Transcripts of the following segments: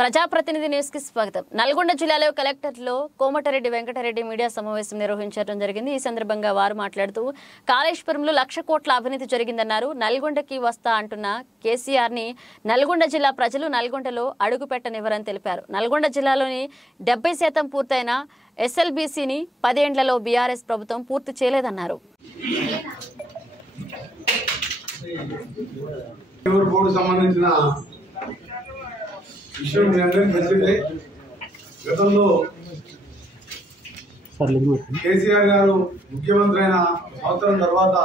ప్రజాప్రతినిధి న్యూస్ కి స్వాగతం. నల్గొండ జిల్లాలో కలెక్టర్లో కోమటిరెడ్డి వెంకటరెడ్డి మీడియా సమావేశం నిర్వహించడం జరిగింది. ఈ సందర్భంగా వారు మాట్లాడుతూ కాళేశ్వరంలో 1,00,000 కోట్ల అవినీతి జరిగిందన్నారు. నల్గొండకి వస్తా అంటున్న కేసీఆర్ ని నల్గొండ జిల్లా ప్రజలు నల్గొండలో అడుగు పెట్టనివ్వరని తెలిపారు. నల్గొండ జిల్లాలోని 70% పూర్తయిన ఎస్ఎల్బీసీని 10 ఏళ్లలో బీఆర్ఎస్ ప్రభుత్వం పూర్తి చేయలేదన్నారు. విషయం మీ అందరికీ తెలిసిందే. గతంలో కేసీఆర్ గారు ముఖ్యమంత్రి అయిన సంవత్సరం తర్వాత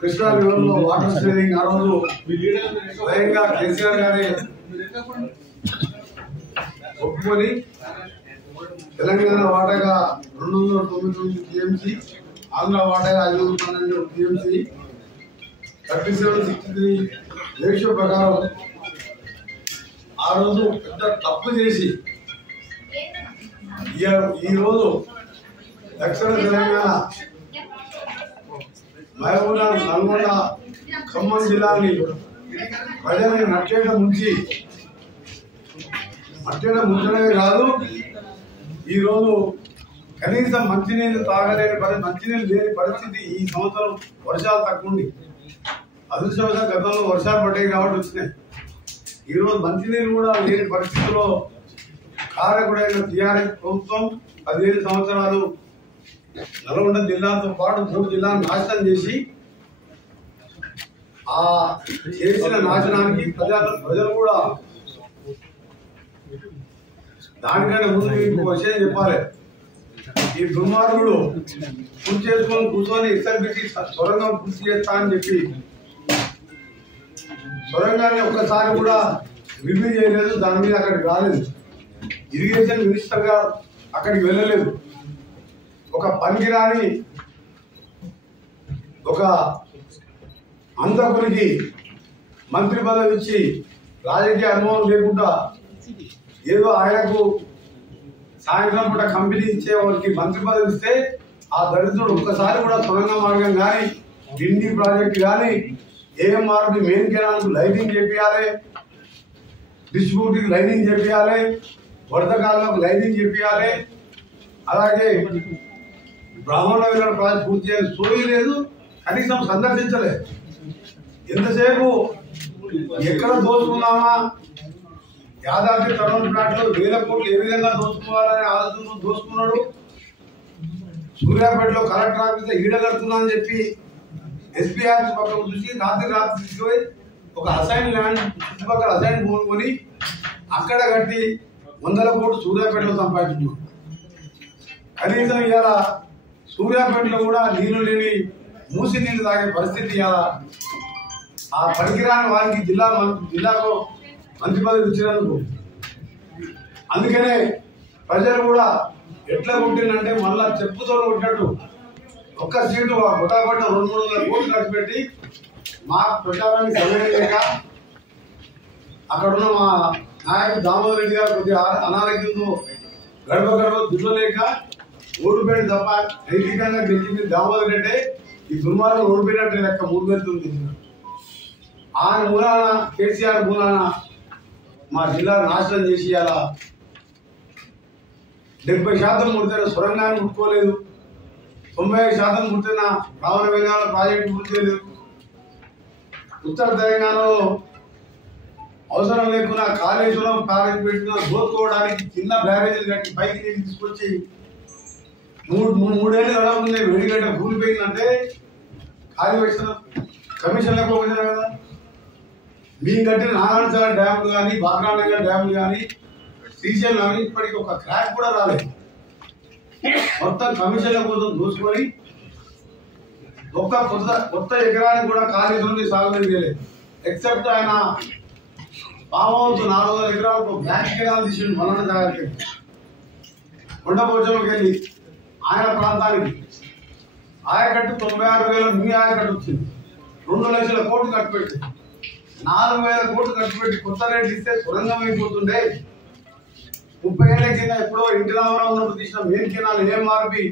కృష్ణా రివర్లో వాటర్ షేరింగ్ ఆ రోజు స్వయంగా కేసీఆర్ గారే ఒప్పుకొని తెలంగాణ వాటాగా 299 టీఎంసీ, ఆంధ్ర వాటాగా 512 టీఎంసీ 3763 రేషియో ప్రకారం ఆ రోజు పెద్ద తప్పు చేసి ఈరోజు దక్షిణ తెలంగాణ మహబూబ్నగర్, నల్గొండ, ఖమ్మం జిల్లాని ప్రజల్ని ముంచడమే కాదు, ఈరోజు కనీసం మంచినీళ్ళు తాగలేని మంచినీళ్ళు లేని పరిస్థితి. ఈ సంవత్సరం వర్షాలు తక్కువ ఉంది. అదృష్టవశాత్తు గతంలో వర్షాలు పడ్డాయి కాబట్టి వచ్చినాయి. ఈరోజు మంచినీళ్ళు కూడా లేని పరిస్థితుల్లో కారకుడైన టీఆర్ఎస్ ప్రభుత్వం 15 సంవత్సరాలు నల్గొండ జిల్లాతో పాటు 3 జిల్లాను నాశనం చేసి ఆ చేసిన నాశనానికి ప్రజలు కూడా దానికంటే ముందు మీకు విషయం చెప్పాలి. ఈ దుర్మార్గుడు పూర్తి చేసుకొని కూర్చొని ఎస్ఎల్బీసీ సొరంగం పూర్తి చేస్తా అని చెప్పి సొరంగాన్ని ఒక్కసారి కూడా రివ్యూ చేయలేదు. దాని మీద అక్కడికి రాలేదు. ఇరిగేషన్ మినిస్టర్ గా అక్కడికి వెళ్ళలేదు. ఒక పనికిరాని ఒక అంతకునికి మంత్రి పదవి ఇచ్చి రాజకీయ అనుభవం లేకుండా ఏదో ఆయనకు సాయంత్రం పూట కంపెనీ ఇచ్చే వారికి మంత్రి పదవి ఇస్తే ఆ దళితుడు ఒక్కసారి కూడా సొరంగ మార్గం కానీ, డిండి ప్రాజెక్ట్ కానీ, ఏఎంఆర్బి మెయిన్ కెనాల్కు లైనింగ్ చేపియాలి, డిస్ట్రిబ్యూటర్కి లైనింగ్ చేపియాలి, వరదకాలకు లైనింగ్ చేపియాలి, అలాగే బ్రాహ్మణ విలువ ప్రాజెక్ట్ పూర్తి చేయాలి. సోయి లేదు, కనీసం సందర్శించలేదు. ఎంతసేపు ఎక్కడ దోచుకున్నామా, యాదాద్రి టర్నల్ ప్లాంట్ లో 1,000 కోట్లు ఏ విధంగా దోచుకోవాలనే ఆలోచనతో దోచుకున్నాడు. సూర్యాపేటలో కలెక్టర్ ఆఫీస్ ఈడ కడుతున్నా అని చెప్పి ఎస్పీ ఆఫీస్ పక్కన చూసి రాత్రి తీసుకుపోయి ఒక అసైన్ ల్యాండ్ చుట్టుపక్కల అసైన్ భూమి కొని అక్కడ కట్టి 100 కోట్లు సూర్యాపేటలో సంపాదించుకున్నాడు. కనీసం ఇవాళ సూర్యాపేటలో కూడా నీళ్లు లేని మూసి నీళ్లు తాగే పరిస్థితి ఇవాళ. ఆ పనికిరాని వారికి జిల్లాకు మంత్రి పదవి ఇచ్చినందుకు. అందుకనే ప్రజలు కూడా ఎట్లా కొట్టిందంటే మళ్ళా చెప్పుతో కొట్టినట్టు ఒక్క సీటు కొట్టాబట్ట 200-300 కోట్లు ఖర్చు పెట్టి మా ప్రచారానికి సమయం లేక అక్కడున్న మా నాయకుడు దామోదర్ రెడ్డి గారు కొద్దిగా అనారోగ్యంతో గడప దిగ్గలేక ఓడిపోయిన తప్ప నైతికంగా గెలిచింది దామోదర్ రెడ్డి. ఈ దుర్మార్గం ఓడిపోయినట్టు లెక్క 3 గెలుతుంది. ఆయన మూలాన, కేసీఆర్ మూలాన మా జిల్లా నాశనం చేసి అలా 70% ముడితేనే సొరంగాన్ని ముట్టుకోలేదు, 95% ముట్టిన రావణ వేగాల ప్రాజెక్టు పూర్తి చేయలేదు. ఉత్తర తెలంగాణలో అవసరం లేకుండా కాళేశ్వరం ప్రాజెక్టు పెట్టిన దోచుకోవడానికి చిన్న బ్యారేజీలు కట్టి పైకి నీళ్ళు తీసుకొచ్చి 3 ఏళ్ళు గడవకుండా వెడిగడ్డ కూలిపోయిందంటే ఖాళీ పెట్టిన కమిషన్ లేకపోయినా కదా. మేము కట్టిన నారాయణసాగర్ డ్యాములు కానీ, బాగ్రానగర్ డ్యాములు కానీ, శ్రీశైలం కానీ ఇప్పటికీ ఒక క్రాక్ కూడా రాలేదు. మొత్తం కమిషన్ల కోసం దూసుకొని కొత్త ఎకరానికి కూడా కాళేశ్వరం సాగునీరు చేయలేదు. ఎక్సెప్ట్ ఆయన ఫామ్ హౌస్ 400 ఎకరాలకు బ్లాక్ కెనాల్ తీసిండు. మల్లన్న సాగర్కి కొండపోచంకి వెళ్ళి ఆయన ప్రాంతానికి ఆయకట్టు 96,000 మీ ఆయకట్టు వచ్చింది. 2 లక్షల కోట్లు ఖర్చు పెట్టి 4,000 కోట్లు ఖర్చు పెట్టి కొత్త రేట్లు ఇస్తే సొరంగం అయిపోతుండే. 30 ఏళ్ల కింద ఎప్పుడో ఇంటి రామారావు ఉన్నప్పుడు తీసిన మెయిన్ కెనాల్ ఏఎంఆర్బి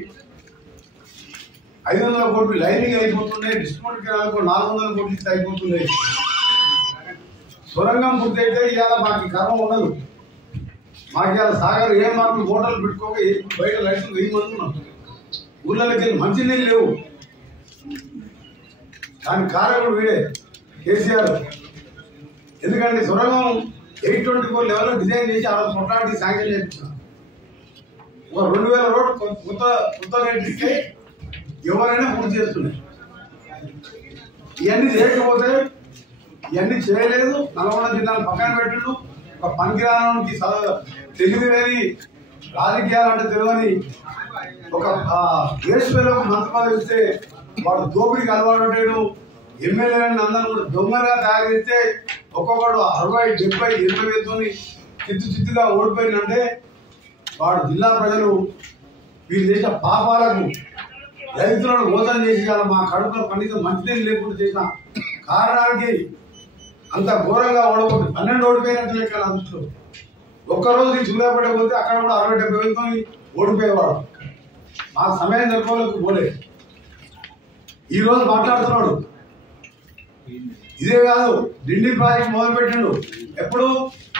500 కోట్లు లైనింగ్ అయిపోతుండే. డిస్ట్రిబ్యూటర్ కెనాల్కు 400 కోట్లు ఇస్తే అయిపోతుండే. సొరంగం పూర్తయితే ఇవాళ మాకు కర్మ ఉండదు. మాకు ఇవాళ సాగర్ ఏ మార్పులు మోటార్లు పెట్టుకోక బయట రైతులు 1000 మంది ఉన్నాం. ఊళ్ళకి వెళ్ళి మంచి నీళ్ళు లేవు. దాని కారణం వీడే కేసీఆర్. ఎందుకంటే సొరంగం 824 లెవెల్లో డిజైన్ చేసి ఆ రోజు మొట్టానికి శాంక్షన్ చేయించాం. ఒక 2000 రోడ్డు కొత్త రేట్లు ఇస్తే ఎవరైనా పూర్తి చేస్తున్నాయి. ఇవన్నీ చేయకపోతే ఇవన్నీ చేయలేదు. నల్గొండ జిల్లాను పక్కన పెట్టిండు. ఒక పనికిరానికి తెలియని రాజకీయాలంటే తెలియని ఒక వేసువేలకు మంత్రి పదవి ఇస్తే వాడు దోపిడికి అలవాటు ఎమ్మెల్యేలను అందరూ కూడా దొంగలుగా తయారు చేస్తే ఒక్కొక్కడు 60, 70, 80 వేలతో చిత్తుగా ఓడిపోయిందంటే వాడు జిల్లా ప్రజలు వీళ్ళు చేసిన పాపాలకు రైతులను మోసం చేసి మా కడుపులో కనీసం మంచినీళ్ళు లేకుండా చేసిన కారణానికి అంత ఘోరంగా ఓడబోతుంది. 12 ఓడిపోయినట్టు లెక్క అందులో. ఒక్కరోజు సూర్యాపేటపోతే అక్కడ కూడా 60, 70 వేలతో ఓడిపోయేవాడు. మా సమయం జరపలకు పోలే. ఈరోజు మాట్లాడుతున్నాడు. ఇదే కాదు, ఢిల్లీ ప్రాజెక్ట్ మొదలు పెట్టిండు. ఎప్పుడు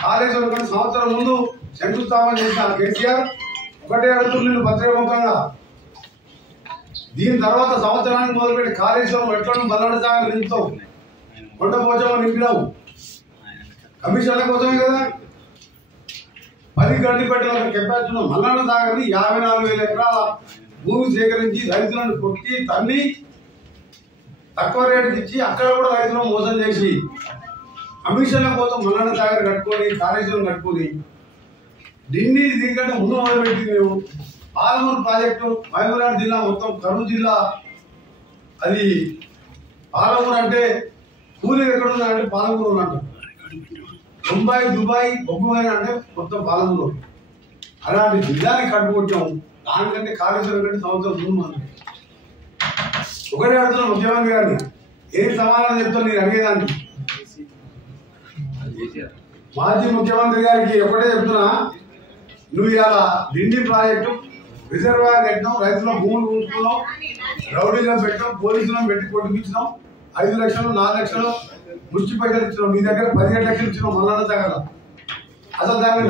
కాళేశ్వరం 1 సంవత్సరం ముందు శంకుస్థాపన చేసిన కేసీఆర్ ఒకటే అడుగుతుంది నేను పత్రికాముఖంగా. దీని తర్వాత సంవత్సరానికి మొదలుపెట్టి కాళేశ్వరం ఎట్లా మల్లన్న సాగర్ నింపుతాం, కొండ పోచమ్మ నింపినాం. కమిషన్ల కోసమే కదా. 10 గంటలు పెట్టిన కెపాసిటీ మల్లన్న సాగర్ని 54,000 ఎకరాల భూమి సేకరించి రైతులను కొట్టి తన్ని తక్కువ రేటుకి ఇచ్చి అక్కడ కూడా రైతులను మోసం చేసి కమిషన్ల కోసం మల్లన్న సాగర్ కట్టుకొని కాళేశ్వరం కట్టుకొని ఢిల్లీ దీనికంటే ముందు మొదలుపెట్టి మేము పాలమూరు ప్రాజెక్టు మహబూబ్నగర్ జిల్లా మొత్తం కర్నూలు జిల్లా. అది పాలమూరు అంటే కూలీలు ఎక్కడ ఉన్నారంటే పాలమూరు ఉన్నట్టు. ముంబై, దుబాయ్, బొగ్గుమైన అంటే మొత్తం పాలమూరు. అలాంటి జిల్లాని కట్టుకొచ్చాము. దానికంటే కాళేశ్వరం కంటే సంవత్సరం ముందు మనం ఒకటే అడుగుతున్నాం ముఖ్యమంత్రి గారిని. ఏం సమాధానం చెప్తాను నేను అడిగేదాన్ని. మాజీ ముఖ్యమంత్రి గారికి ఒకటే చెప్తున్నా, నువ్వు ఇవాళ ఢిల్లీ ప్రాజెక్టు రిజర్వాయర్ కట్టినావు, రైతుల భూములు ఉంచుకున్నావు, రౌడీలను పెట్టాం, పోలీసులను పెట్టి కొట్టిపించినాం, 5 లక్షలు 4 లక్షలు ముష్టి పైసలు ఇచ్చినావు. నీ దగ్గర 17 లక్షలు ఇచ్చినావు మల్లన్న సాగర్. అసలు దాన్ని